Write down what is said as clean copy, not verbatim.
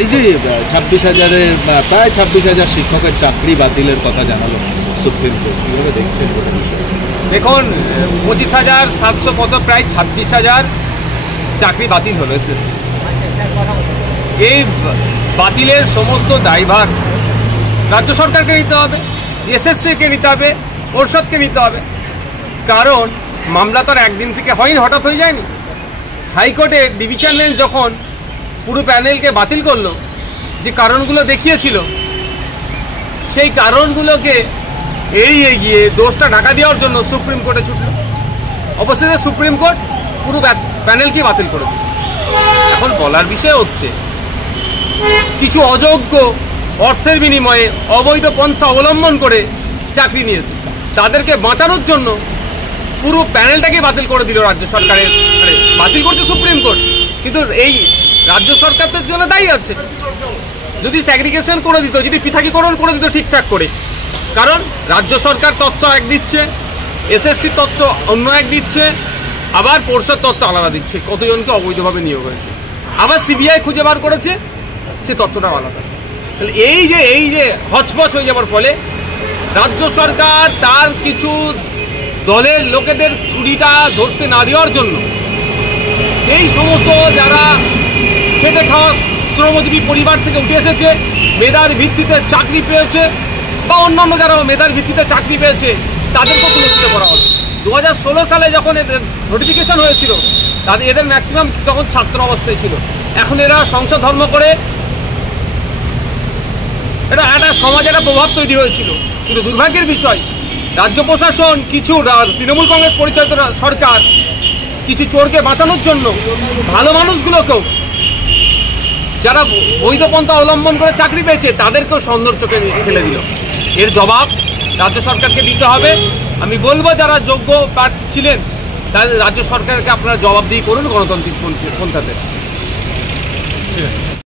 এই যে 26,000-এর প্রায় 26,000 শিক্ষকের চাকরি বাতিলের কথা জানালো সুপ্রিম কোর্ট, কীভাবে দেখছেন গোটা বিষয়? দেখুন, 25,700 কত প্রায় 26,000 চাকরি বাতিল হলো এসএসসি। এই বাতিলের সমস্ত দায়ভার রাজ্য সরকারকে নিতে হবে, এসএসসিকে নিতে হবে, পর্ষদকে নিতে হবে। কারণ মামলা তো আর একদিন থেকে হয়নি, হঠাৎ হয়ে যায়নি। হাইকোর্টের ডিভিশন বেঞ্চ যখন পুরো প্যানেলকে বাতিল করলো, যে কারণগুলো দেখিয়েছিল সেই কারণগুলোকে এড়িয়ে গিয়ে দোষটা ঢাকা দেওয়ার জন্য সুপ্রিম কোর্টে ছুটল। অবশেষে সুপ্রিম কোর্ট পুরো প্যানেলকে বাতিল করে দিল। এখন বলার বিষয় হচ্ছে, কিছু অযোগ্য অর্থের বিনিময়ে অবৈধ পন্থা অবলম্বন করে চাকরি নিয়েছে, তাদেরকে বাঁচানোর জন্য পুরো প্যানেলটাকে বাতিল করে দিল রাজ্য সরকারের, বাতিল করছে সুপ্রিম কোর্ট। কিন্তু এই রাজ্য সরকারদের জন্য দায়ী আছে। যদি স্যাগ্রিগেশন করে দিত, যদি পৃথকীকরণ করে দিত ঠিকঠাক করে, কারণ রাজ্য সরকার তথ্য এক দিচ্ছে, এসএসসি তথ্য অন্য এক দিচ্ছে, আবার পর্ষদ তথ্য আলাদা দিচ্ছে কতজনকে অবৈধভাবে নিয়োগ হয়েছে, আবার সিবিআই খুঁজে বার করেছে সে তথ্যটাও আলাদা। তাহলে এই যে হচপচ হয়ে যাওয়ার ফলে রাজ্য সরকার তার কিছু দলের লোকেদের ছুরিটা ধরতে না দেওয়ার জন্য এই সমস্ত যারা খেটে খাওয়া শ্রমজীবী পরিবার থেকে উঠে এসেছে, মেধার ভিত্তিতে চাকরি পেয়েছে, বা অন্যান্য যারা মেধার ভিত্তিতে চাকরি পেয়েছে তাদেরকেও তুলে করা হচ্ছে। 2016 সালে যখন এদের নোটিফিকেশন হয়েছিল, এদের ম্যাক্সিমাম তখন ছাত্র অবস্থায় ছিল। এখন এরা সংসদ ধর্ম করে এটা একটা সমাজে একটা প্রভাব তৈরি হয়েছিল। কিন্তু দুর্ভাগ্যের বিষয়, রাজ্য প্রশাসন, কিছু তৃণমূল কংগ্রেস পরিচালিত সরকার কিছু চোরকে বাঁচানোর জন্য ভালো মানুষগুলোকেও, যারা বৈধ পন্থা অবলম্বন করে চাকরি পেয়েছে তাদেরকেও সৌন্দর্য চোখে ঠেলে দিল। এর জবাব রাজ্য সরকারকে দিতে হবে। আমি বলবো, যারা যোগ্য প্রার্থী ছিলেন তাহলে রাজ্য সরকারকে আপনারা জবাবদিহি করুন গণতান্ত্রিক পন্থাতে। ঠিক আছে।